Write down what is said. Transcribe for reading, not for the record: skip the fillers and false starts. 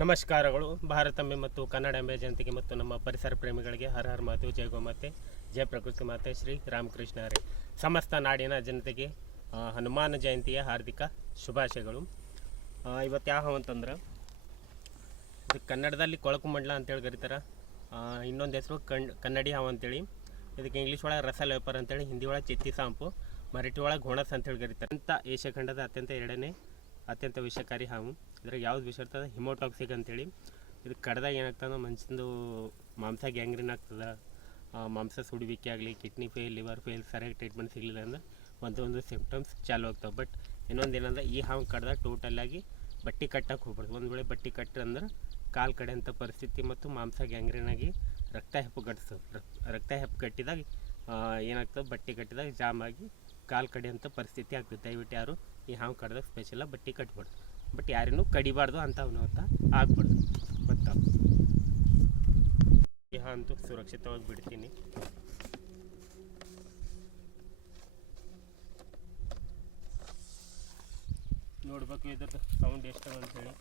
ನಮಸ್ಕಾರಗಳು. ಭಾರತಾಂಬೆ ಮತ್ತು ಕನ್ನಡಾಂಬೆ ಜನತೆಗೆ ಮತ್ತು ನಮ್ಮ ಪರಿಸರ ಪ್ರೇಮಿಗಳಿಗೆ ಹರ ಹರ ಮಾತು, ಜಯ ಗೋಮಾತೆ, ಜಯ ಪ್ರಕೃತಿ ಮಾತೆ, ಶ್ರೀ ರಾಮಕೃಷ್ಣ ಹರೇ. ಸಮಸ್ತ ನಾಡಿನ ಜನತೆಗೆ ಹನುಮಾನ ಜಯಂತಿಯ ಹಾರ್ದಿಕ ಶುಭಾಶಯಗಳು. ಇವತ್ತು ಯಾವ ಅಂತಂದ್ರೆ ಇದು ಕನ್ನಡದಲ್ಲಿ ಕೊಳಕು ಮಂಡಲ ಅಂತೇಳಿ ಕರೀತಾರೆ. ಇನ್ನೊಂದು ಹೆಸರು ಕನ್ನಡಿ ಹಾವು ಅಂತೇಳಿ. ಇದಕ್ಕೆ ಇಂಗ್ಲೀಷ್ ಒಳಗೆ ರಸಲ್ ವೇಪರ್ ಅಂತೇಳಿ, ಹಿಂದಿ ಒಳಗೆ ಚಿತ್ತಿ ಸಾಂಪು, ಮರಾಠಿ ಒಳಗೆ ಘೋಣಸ್ ಅಂತೇಳಿ ಕರೀತಾರೆ. ಏಷ್ಯಾ ಖಂಡದ ಎರಡನೇ ಅತ್ಯಂತ ವಿಷಕಾರಿ ಹಾವು. ಇದ್ರಾಗ ಯಾವ್ದು ವಿಷ ಇರ್ತದೆ? ಹಿಮೋಟಾಕ್ಸಿಕ್ ಅಂತೇಳಿ. ಇದು ಕಡ್ದಾಗ ಏನಾಗ್ತದೆ, ಮನುಷ್ಯಂದು ಮಾಂಸ ಗ್ಯಾಂಗ್ರೀನ್ ಆಗ್ತದೆ, ಮಾಂಸ ಸುಡುವಿಕೆ ಆಗಲಿ, ಕಿಡ್ನಿ ಫೇಲ್, ಲಿವರ್ ಫೇಲ್, ಸರಿಯಾಗಿ ಟ್ರೀಟ್ಮೆಂಟ್ ಸಿಗಲಿಲ್ಲ ಅಂದ್ರೆ ಒಂದು ಸಿಂಪ್ಟಮ್ಸ್ ಚಾಲು ಆಗ್ತವೆ. ಬಟ್ ಇನ್ನೊಂದು ಏನಂದ್ರೆ, ಈ ಹಾವು ಕಡ್ದಾಗ ಟೋಟಲಾಗಿ ಬಟ್ಟೆ ಕಟ್ಟಕ್ಕೆ ಹೋಗ್ಬಾರ್ದು. ಒಂದು ವೇಳೆ ಬಟ್ಟೆ ಕಟ್ಟಂದ್ರೆ ಕಾಲು ಕಡೆ ಅಂಥ ಪರಿಸ್ಥಿತಿ ಮತ್ತು ಮಾಂಸ ಗ್ಯಾಂಗ್ರೀನ್ ಆಗಿ ರಕ್ತ ಹೆಪ್ಪುಗಟ್ಟಿಸ್ತದೆ. ರಕ್ತ ಹೆಪ್ಪುಗಟ್ಟಿದಾಗ ಏನಾಗ್ತದೆ, ಬಟ್ಟೆ ಕಟ್ಟಿದಾಗ ಜಾಮ್ ಆಗಿ ಕಾಲು ಕಡೆ ಅಂತ ಪರಿಸ್ಥಿತಿ ಆಗ್ತದೆ. ದಯವಿಟ್ಟು ಯಾರು ಈ ಹಾವು ಕಡ್ದಾಗ ಸ್ಪೆಷಲಾಗಿ ಬಟ್ಟೆ ಕಟ್ಬಾರ್ದು. ಬಟ್ ಯಾರನ್ನೂ ಕಡಿಬಾರ್ದು ಅಂತ ಅವನವತ್ತ ಆಗ್ಬಾರ್ದು. ಗೊತ್ತಾ? ಈ ಹಾವು ಅಂತೂ ಸುರಕ್ಷಿತವಾಗಿ ಬಿಡ್ತೀನಿ. ನೋಡ್ಬೇಕು ಇದ್ರದ್ದು ಸೌಂಡ್ ಎಷ್ಟು ಅಂತೇಳಿ.